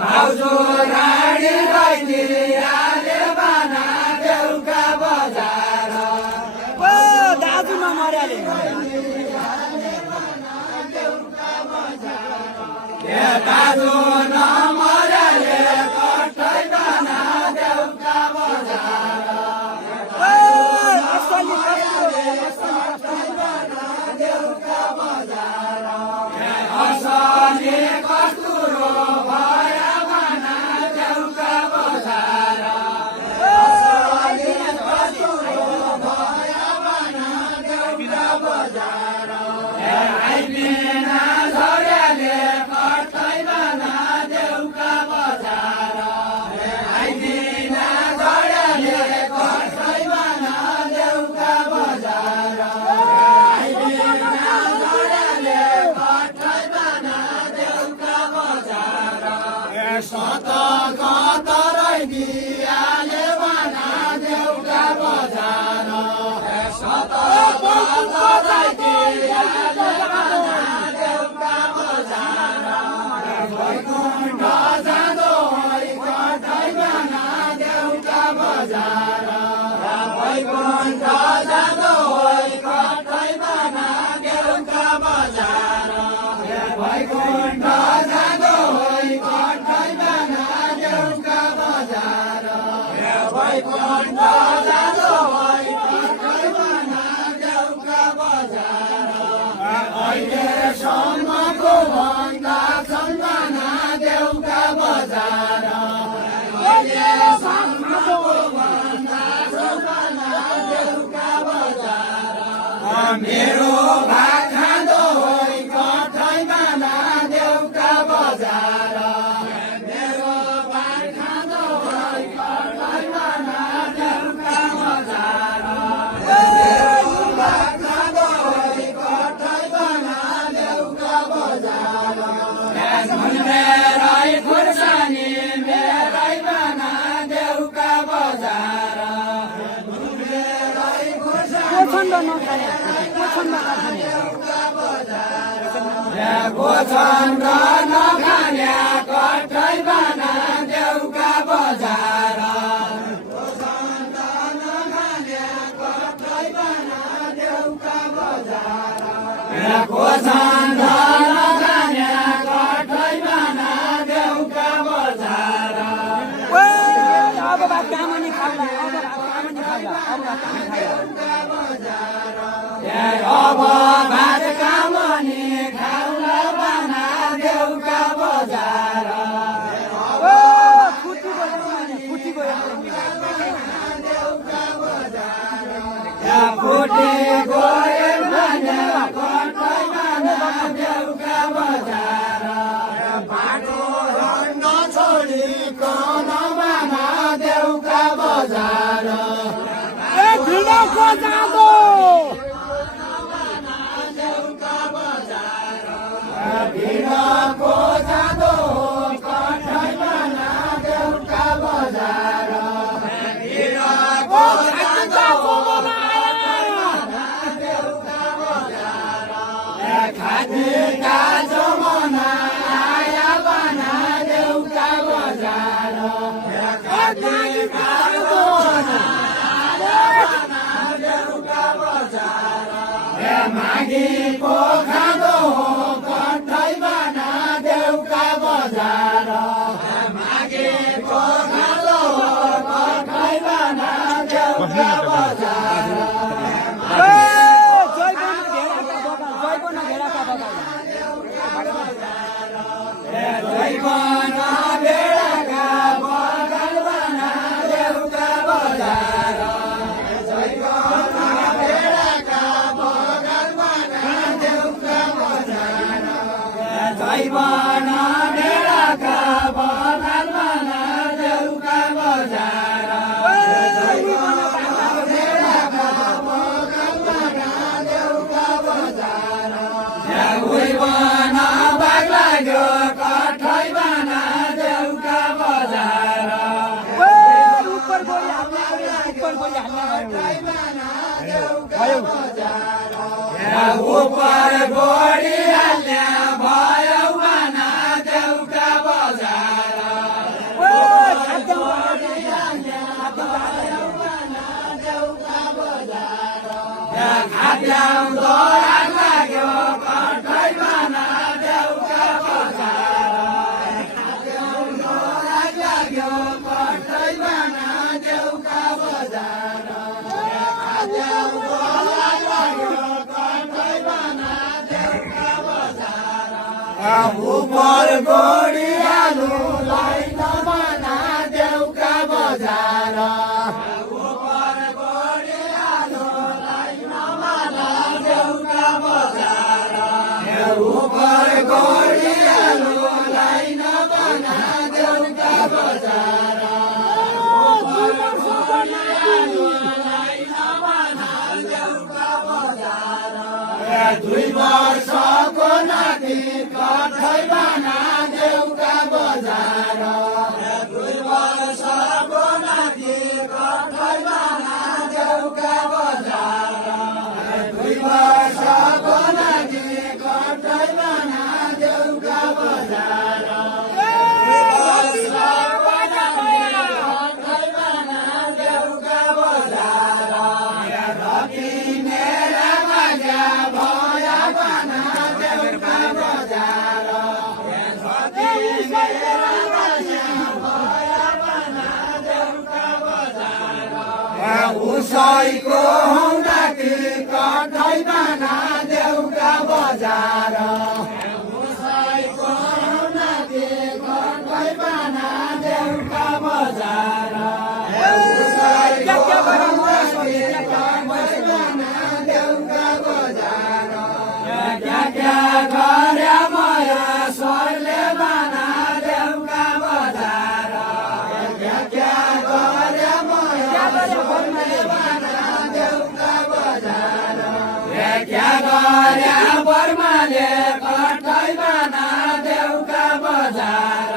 भाउजू रानी रैदियाले बना देउका बजार ओ दाजु नमर्याले दाजु नमर्याले कठै बना देउका बजार असली देउका बजार असली कस्तुरो भया बना देउका बजार असली कस्तुरो भया बना देउका बजार आइबिना झर्याले कठै बना देउका बजार आइबिना झर्याले कठै बना देउका बजार आइबिना झर्याले कठै बना देउका बजार सत गत रैदियाले बना देउका बजार सत गत रैदियाले बना देउका बजार वैकुण्ठ जाँदो है कठै बना देउका बजार वैकुण्ठ जाँदो है कठै बना देउका बजार वैकुण्ठ जाँदो है कठै बना देउका बजार वैकुण्ठ जाँदो है कठै बना देउका बजार अहिलेसम्मको भन्दा छन् बना देउका बजार अहिलेसम्मको भन्दा छन् बना देउका बजार मेरो भाग खाँदो है कठै बना देउका बजार मेरो भाग खाँदो है कठै बना देउका बजार मेरो भाग खाँदो है कठै बना देउका बजार मेरै खुर्सानी मेरै बना देउका बजार मेरै खुर्सानी छन्द नखाने गोछन्द नखाने कठै बना देउका बजार गोछन्द नखाने कठै बना देउका बजार गोछन्द नखाने कठै बना देउका बजार अब भात कामनी खाला अब भात कामनी खाला अब भात कामनी खाउला बना देउका बजार फुटी गयो देउका बजार फुटी गयो भने कठै बना देउका बजार बाटो रङ्ग छोडी कन बना देउका बजार भिडको जाँदो भिडको जाँदो कठै बना देउका बजार भिडको जाँदो देउका बजार खादीका जमाना आया बना देउका बजार खादीका जमाना बना देउका बजार मागीको खाँदो कठै बना देउका बजार मागीको खाँदो कठै बना देउका बजार जैवन भेडाका बगान बना देउका बजार जैवन भेडाका बगान बना देउका बजार जैवन भेडाका बगान बना देउका बजार जैवन भेडाका बगान बना देउका बजार जैवन बाग लाग्यो कठै बना देउका बजार ऊपर गोली हाल्ने कठै बना देउका बजार उपर गोडी हाल्ने भयो बना देउका बजार ओ खाद्यौ खाद्याउ दोरा लाग्यो कठै बना देउका बजार खाद्याउ दोरा लाग्यो कठै बना देउका बजार खाद्याउ दोरा लाग्यो कठै बना देउका बजार उपर गोडी हालु लाइन बना देउका बजार उपर गोडी हालु लाइन बना देउका बजार उपर गोडी हालु लाइन बना देउका बजार उपर गोडी हालु लाइन बना देउका बजार 2 वर्षको नाति कठै बना देउका बजार 2 वर्षको नाति कठै बना देउका बजार 2 वर्षको नाति कठै बना देउका बजार 2 वर्षको नाति कठै बना देउका बजार रकी मेरा बाजा भया बना देउका बजार रकी मेरा बाजा भया बना देउका बजार उसैको हुँदाखेरि कठै बना देउका बजार उसैको हुँदाखेरि कठै बना देउका बजार उसैको हुँदाखेरि कठै बना देउका बजार क्या गरे माया स्वरले बना देउका बजार क्या गरे माया स्वरले बना देउका बजार क्या गरे बर्माले कठै बना देउका बजार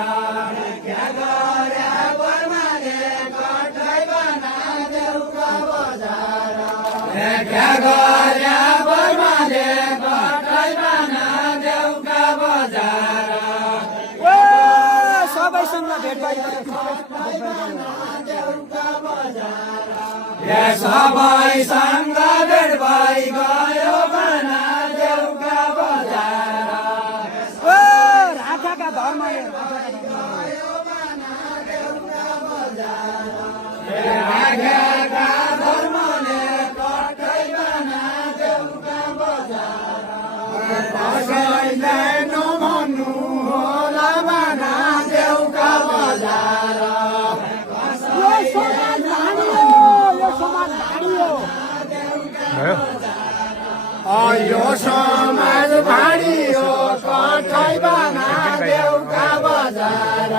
क्या गरे बर्माले कठै बना देउका बजार क्या गरे बर्माले कठै बना देउका बजार ओ सबैसँग भेट सबैसँग भेट भइ गयो बना देउका बजार ओ राजाका धर्मले राखेका धर्मले कठै बना देउका बजार कसैले नभन्नु होला बना देउका बजार यो समाज भाँडियो यो समाज भाँडियो यो समाज भाँडियो कठै बना देउका बजार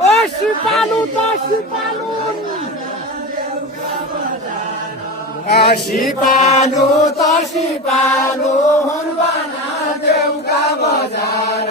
ओ सिपालु त सिपालु सिपालु त सिपालु हुन् बना देउका बजार